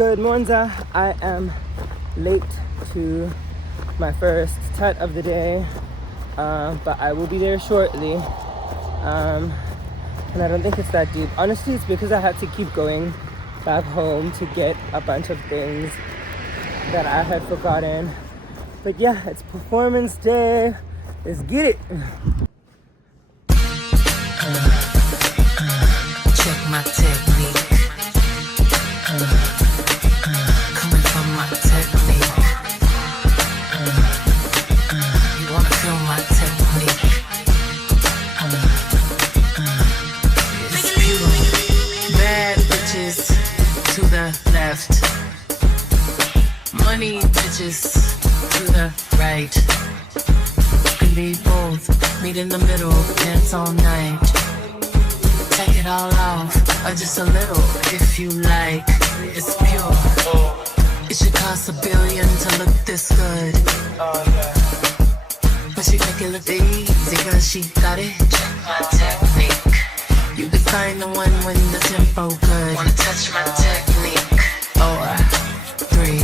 good, Monza? I am late to my first tet of the day, but I will be there shortly. And I don't think it's that deep. Honestly, it's because I had to keep going back home to get a bunch of things that I had forgotten. But yeah, it's performance day. Let's get it. Check my technique. Coming from my technique. You wanna feel my technique? It's pure. Bad bitches to the left. Money bitches to the right. Can be both. Meet in the middle. Dance all night. Take it all off, or just a little if you like. It's pure. It should cost $1 billion to look this good. But she make it look easy cause she got it. Check my technique. You can find the one when the tempo good. Wanna touch my technique? 4, 3,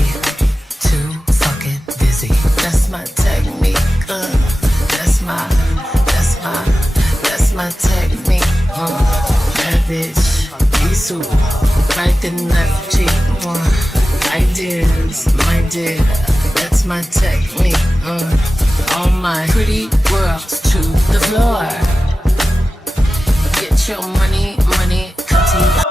2, fucking busy. That's my technique. That's my technique. That bitch, Isu, right in left cheek. Ideas, my dear, that's my technique. All my pretty girls to the floor. Get your money, continue.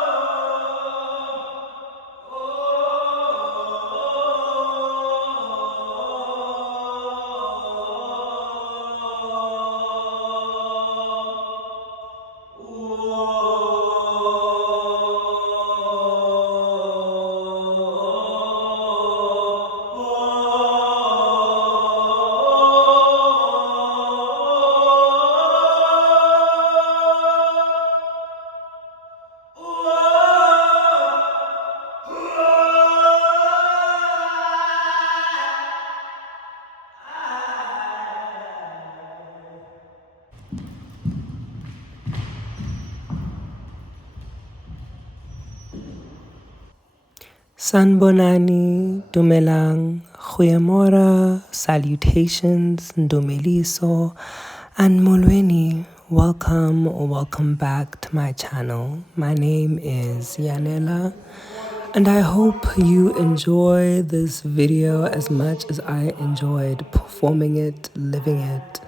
Sanbonani, Dumelang, Goeiemorgen, salutations, Ndumeliso, and Molweni. Welcome or welcome back to my channel. My name is Yanela, and I hope you enjoy this video as much as I enjoyed performing it, living it,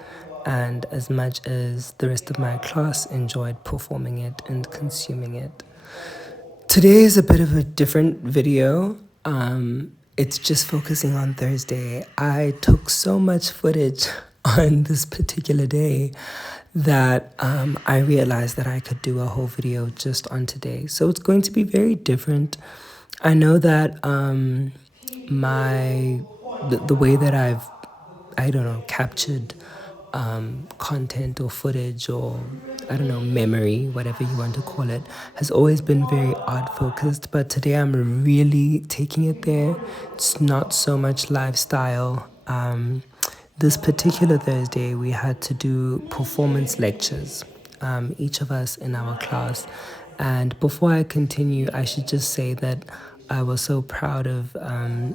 and as much as the rest of my class enjoyed performing it and consuming it. Today is a bit of a different video. It's just focusing on Thursday. I took so much footage on this particular day that I realized that I could do a whole video just on today. So it's going to be very different. I know that the way that I've captured content or footage or memory, whatever you want to call it, has always been very art focused, but today I'm really taking it there. It's not so much lifestyle. This particular Thursday we had to do performance lectures, each of us in our class. And before I continue, I should just say that I was so proud of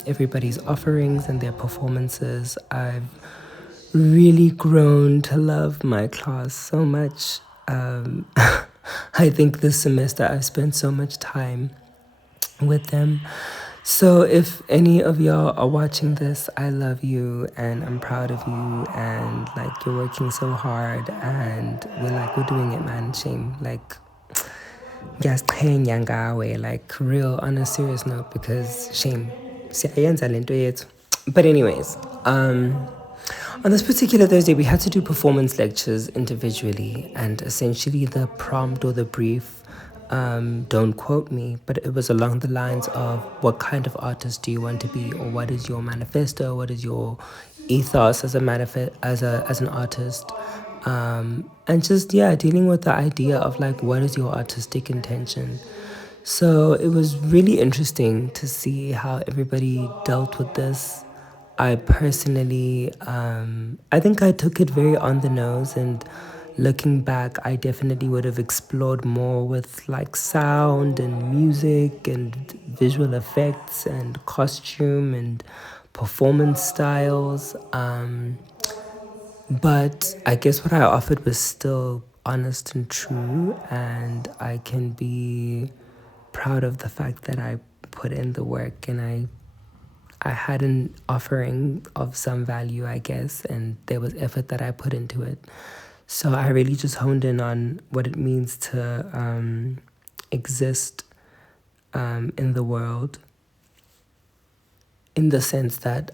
everybody's offerings and their performances. I've really grown to love my class so much. I think this semester I've spent so much time with them. So if any of y'all are watching this, I love you and I'm proud of you, and like you're working so hard, and we're doing it, man. Shame, like just paying yangawe, like real on a serious note, because shame. But anyways, on this particular Thursday, we had to do performance lectures individually, and essentially the prompt or the brief, don't quote me, but it was along the lines of what kind of artist do you want to be, or what is your manifesto, what is your ethos as an artist, and just dealing with the idea of like what is your artistic intention. So it was really interesting to see how everybody dealt with this. I personally, I think I took it very on the nose, and looking back, I definitely would have explored more with like sound and music and visual effects and costume and performance styles. But I guess what I offered was still honest and true, and I can be proud of the fact that I put in the work and I had an offering of some value, I guess, and there was effort that I put into it. So I really just honed in on what it means to exist in the world, in the sense that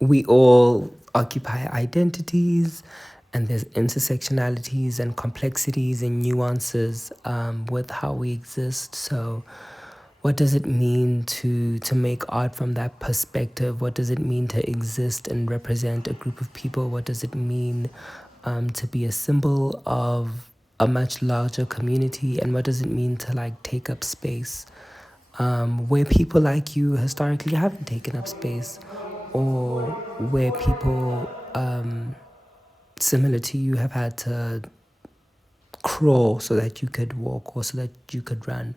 we all occupy identities, and there's intersectionalities and complexities and nuances with how we exist. So what does it mean to make art from that perspective? What does it mean to exist and represent a group of people? What does it mean to be a symbol of a much larger community? And what does it mean to like take up space where people like you historically haven't taken up space, or where people similar to you have had to crawl so that you could walk or so that you could run.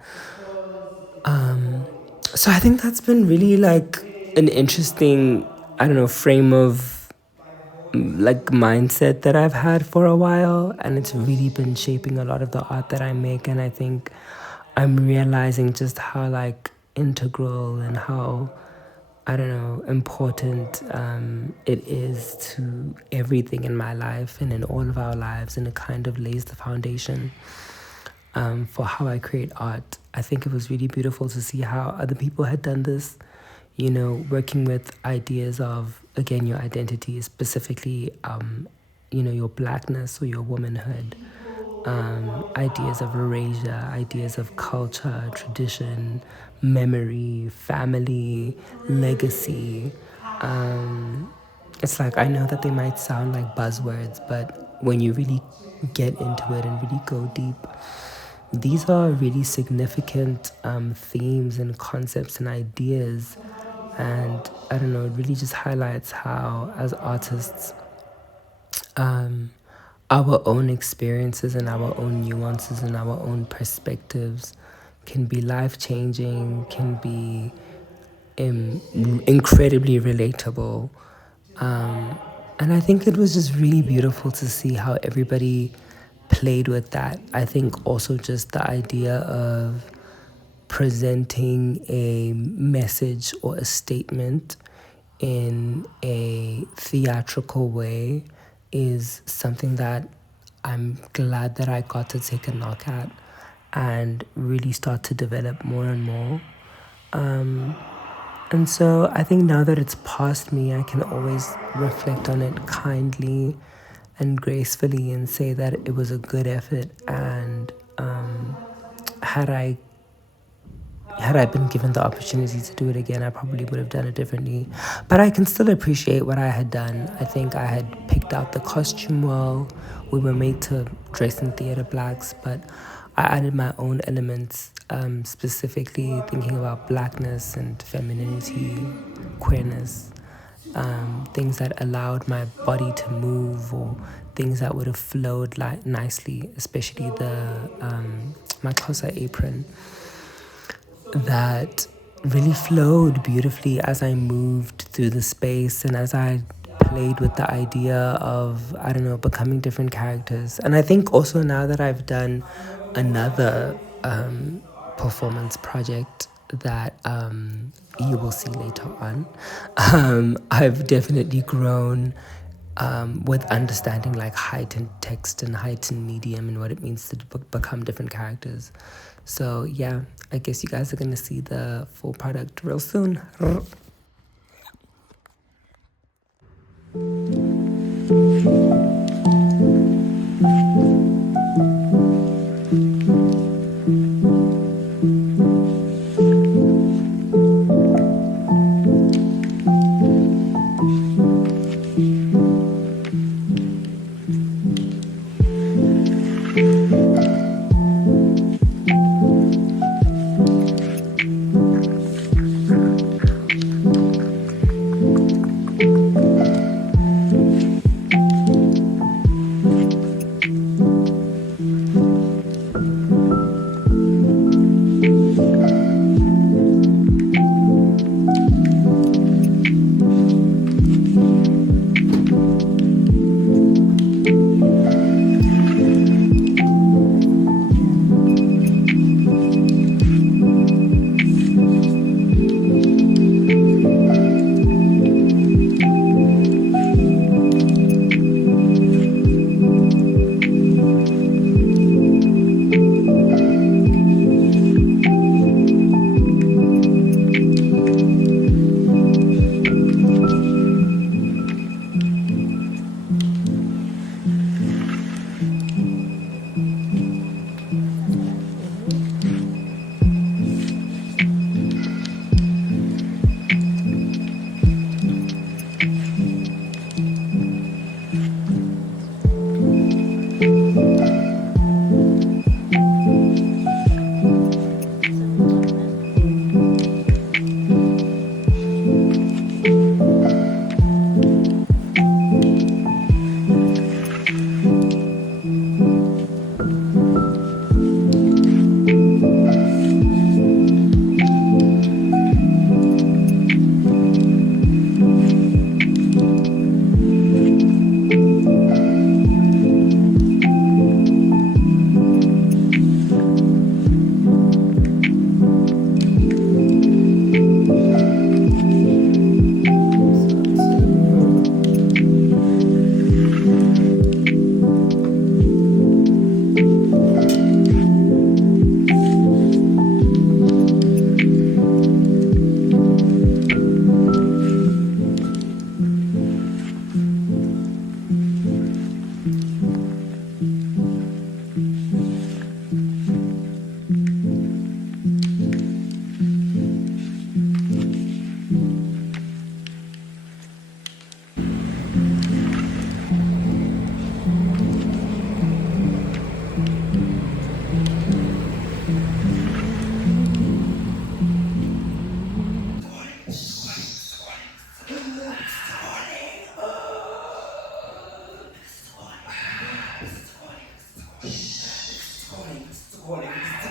So I think that's been really like an interesting, I don't know, frame of like mindset that I've had for a while, and it's really been shaping a lot of the art that I make. And I think I'm realizing just how like integral and how, I don't know, important it is to everything in my life and in all of our lives, and it kind of lays the foundation for how I create art. I think it was really beautiful to see how other people had done this, you know, working with ideas of, again, your identity, specifically, you know, your blackness or your womanhood, ideas of erasure, ideas of culture, tradition, memory, family, legacy. It's like, I know that they might sound like buzzwords, but when you really get into it and really go deep, these are really significant themes and concepts and ideas. And I don't know, it really just highlights how, as artists, our own experiences and our own nuances and our own perspectives can be life changing, can be incredibly relatable. And I think it was just really beautiful to see how everybody played with that. I think also just the idea of presenting a message or a statement in a theatrical way is something that I'm glad that I got to take a knock at and really start to develop more and more. And so I think now that it's past me, I can always reflect on it kindly and gracefully and say that it was a good effort. And had I had I been given the opportunity to do it again, I probably would have done it differently. But I can still appreciate what I had done. I think I had picked out the costume well. We were made to dress in theater blacks, but I added my own elements, specifically thinking about blackness and femininity, queerness, things that allowed my body to move, or things that would have flowed like nicely, especially the my Xhosa apron that really flowed beautifully as I moved through the space and as I played with the idea of, I don't know, becoming different characters. And I think also now that I've done another performance project that you will see later on, I've definitely grown with understanding like heightened text and heightened medium and what it means to become different characters. So yeah, I guess you guys are gonna see the full product real soon.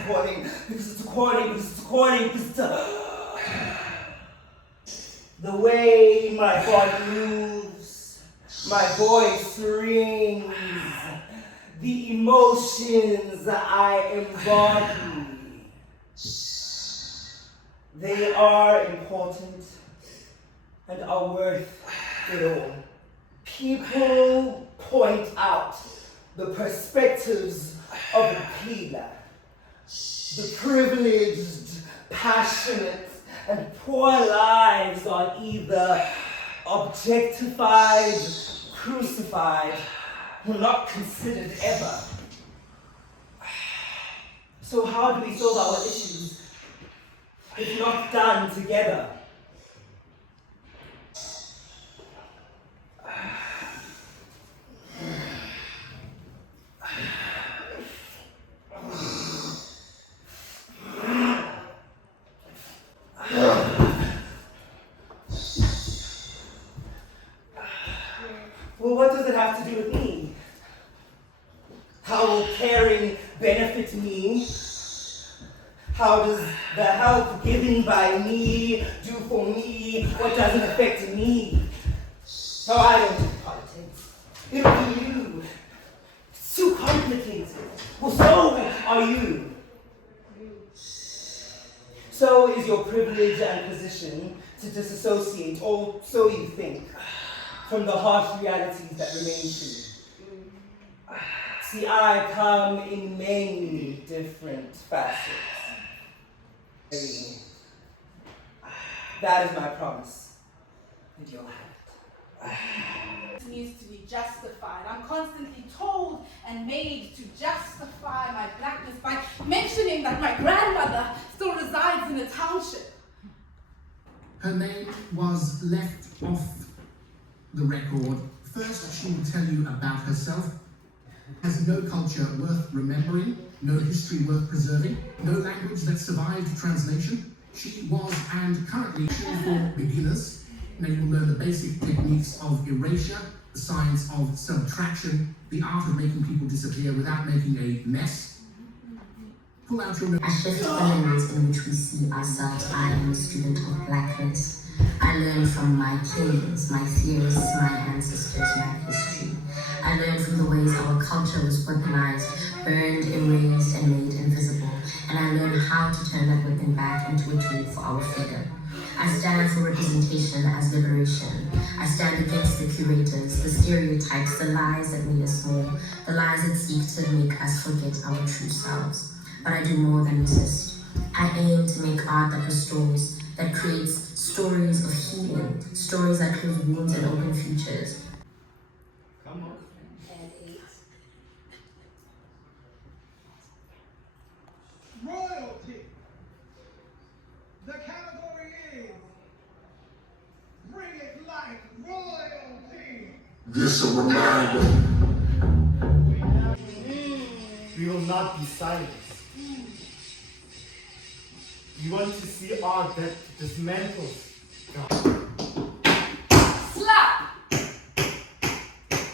according, because it's according, because it's according, because it's the way my body moves, my voice rings, the emotions I embody. They are important and are worth it all. People point out the perspectives of the healer, the privileged, passionate, and poor lives are either objectified, crucified, or not considered ever. So how do we solve our issues if not done together? Well, what does it have to do with me? How will caring benefit me? How does the help given by me do for me what doesn't affect me? So I don't do politics. It'll be you. It's too complicated. Well, so are you. So is your privilege and position to disassociate, or so you think, from the harsh realities that remain true. See, I come in many different facets. That is my promise, and you'll have it. It needs to be justified. I'm constantly told and made to justify my blackness by mentioning that my grandmother still resides in a township. Her name was left off the record. First, she will tell you about herself. Has no culture worth remembering, no history worth preserving, no language that survived translation. She was and currently for beginners. Now you will learn the basic techniques of erasure, the science of subtraction, the art of making people disappear without making a mess. Pull out your I shift the lens in which we see ourselves. I am a student of blackness. I learn from my kings, my theorists, my ancestors, my history. I learn from the ways our culture was weaponized, burned, erased, and made invisible. And I learn how to turn that weapon back into a tool for our freedom. I stand for representation as liberation. I stand against the curators, the stereotypes, the lies that made us small, the lies that seek to make us forget our true selves. But I do more than resist. I aim to make art that restores, that creates stories of healing, stories that close wounds and open futures. Come on. And 8. Royalty. The category is Bring It Like Royalty. This a reminder. We will not be silenced. You want to see art that dismantles God. Slap!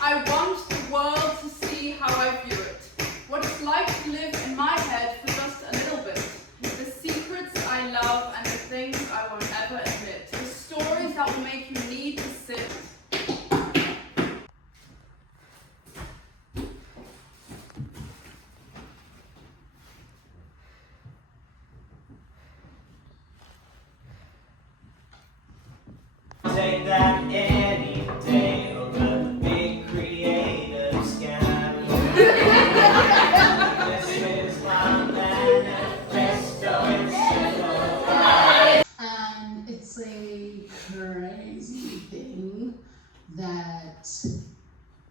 I want the world to see how I view it. What it's like to live in my head for just a little bit. The secrets I love and the things I won't ever admit. The stories that will make you need to sit. Take that any day of the big creative scam. This is my manifesto. And it's a crazy thing that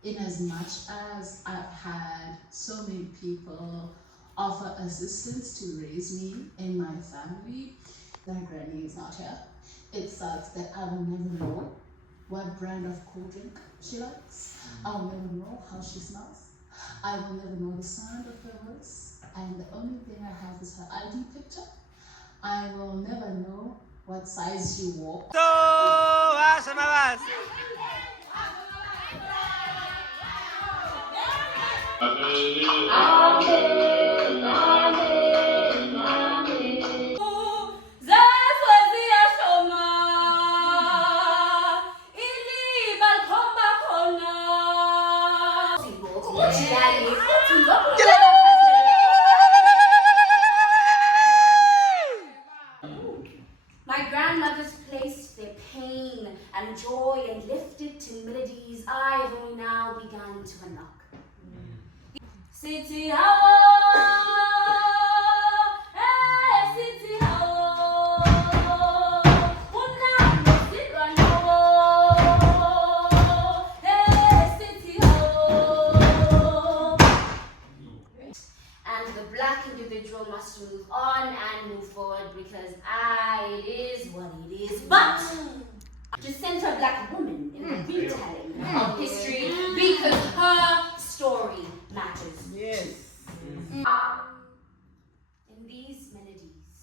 in as much as I've had so many people offer assistance to raise me in my family, my granny is not here. It sucks that I will never know what brand of cold drink she likes. I will never know how she smells. I will never know the sound of her voice. And the only thing I have is her ID picture. I will never know what size she wore. Amen. on and move forward because it is what it is. But to center a black woman in the retelling of history because her story matters. Yes. In these melodies,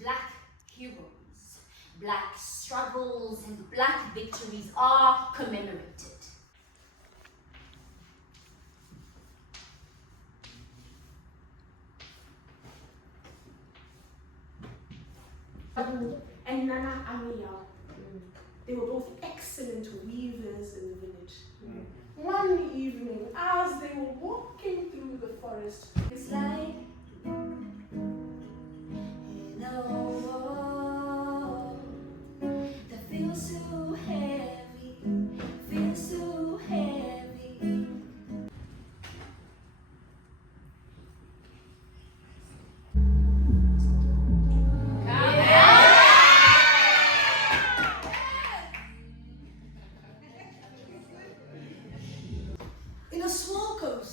black heroes, black struggles, and black victories are commemorated. And Nana Amelia, they were both excellent weavers in the village. One evening, as they were walking through the forest, It's like in a world that feels so heavy, feels so heavy. in a small coat,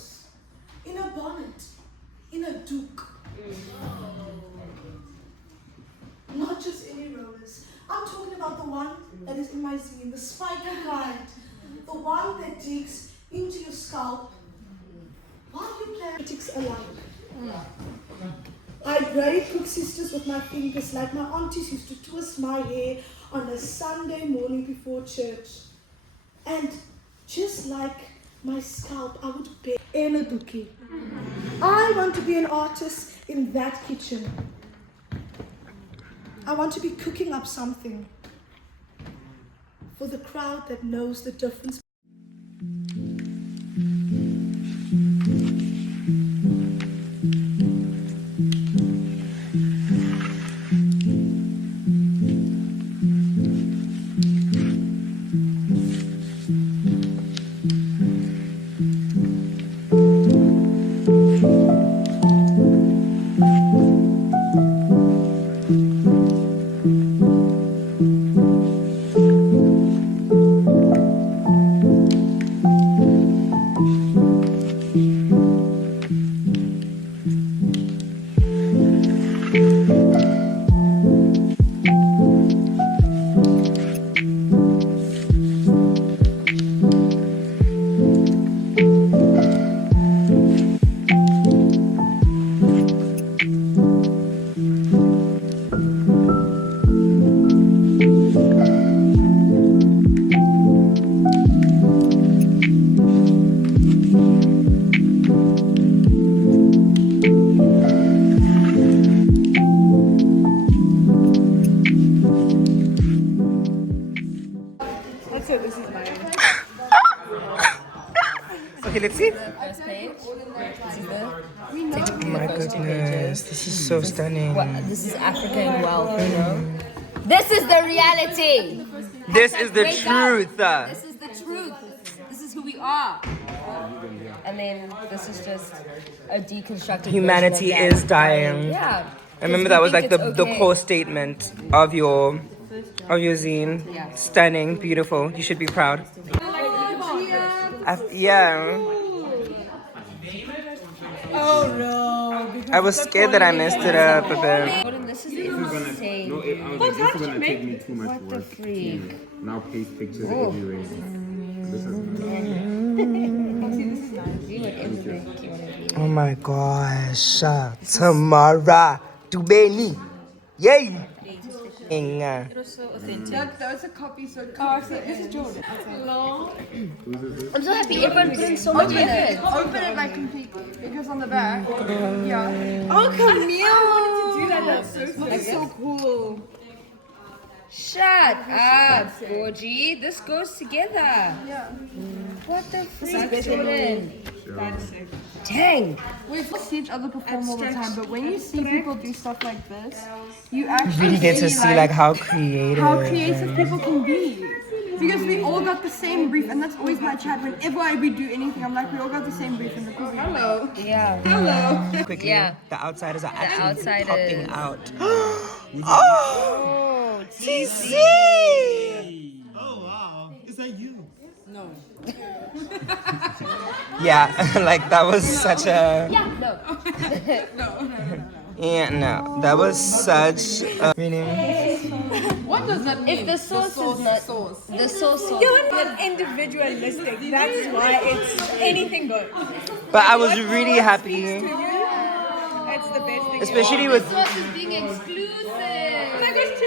in a bonnet, in a duke. Not just any rollers. I'm talking about the one that is in my zine, the spiky kind. The one that digs into your scalp while you play politics alike. I braid cook sisters with my fingers like my aunties used to twist my hair on a Sunday morning before church. And just like my scalp, I would bear a bouquet. I want to be an artist in that kitchen. I want to be cooking up something for the crowd that knows the difference. Okay, let's see. First page. This is the Oh my goodness, this is so stunning. This is African wealth, you know. This is the reality. This is the Wake truth. This is the truth. This is who we are. And then this is just a deconstructed. Humanity version of is dying. Yeah. I remember that was like the core statement of your zine. Yeah. Stunning, beautiful. You should be proud. Yeah. Oh no! I was scared that I messed it up a bit. Gordon, this is insane. This is gonna take me too much What the work. freak? Now paste pictures everywhere. This is You would everything. You would everything. Oh my gosh. Tamara Dubeni. Yay! That's a copy, so this is Jordan. Hello. I'm so happy everyone put in so much effort. Open it like completely because on the back. Yeah. Oh, Camille! I wanted to do that. That's so cool. Shut up, Gorgie. This goes together. Yeah. What the freak, Jordan? Dang. We see each other perform all the time, but when you see people do stuff like this, you actually Really get to see like how creative. people can be. Because we all got the same brief, and that's always my chat. Whenever we do anything, I'm like, we all got the same brief, and because hello. Yeah. Hello. Quickly, Yeah. the outsiders are actually outsiders. popping out. Oh, TC! Oh wow, is that you? Yeah, like that was such a. Yeah, no. Yeah, no, that was such a meaning. What does that mean? If the sauce is not sauce. the sauce. You're not individualistic. That's why it's anything goes. But I was really happy, It's the best thing. especially with. Sauce is being exclusive.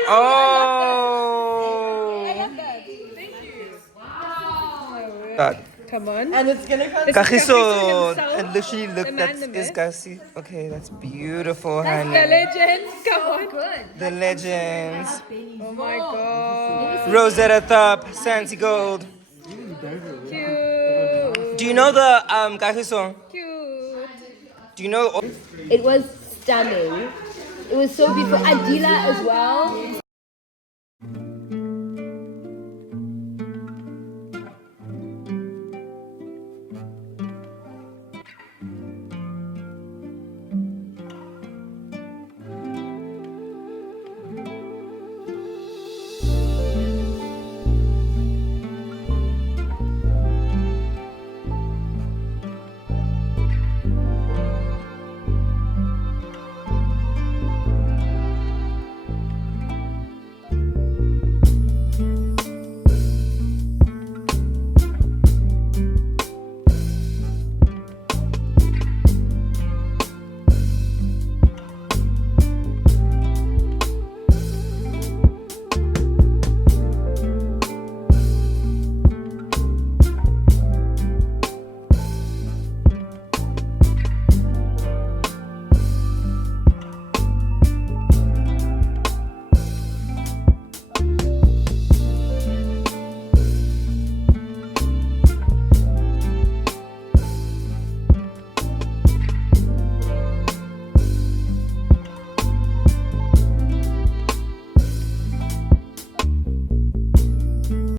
Oh. I love that. Thank you. God. Come on. And it's gonna come. Kagiso, and literally look, that is Kasi. Okay, that's beautiful, honey. The legends. Come on. Good. The legends. Oh my god. Rosetta Top, Santi Gold. Cute. Do you know the Kagiso? Cute. Do you know? It was stunning. It was so beautiful. Adila as well.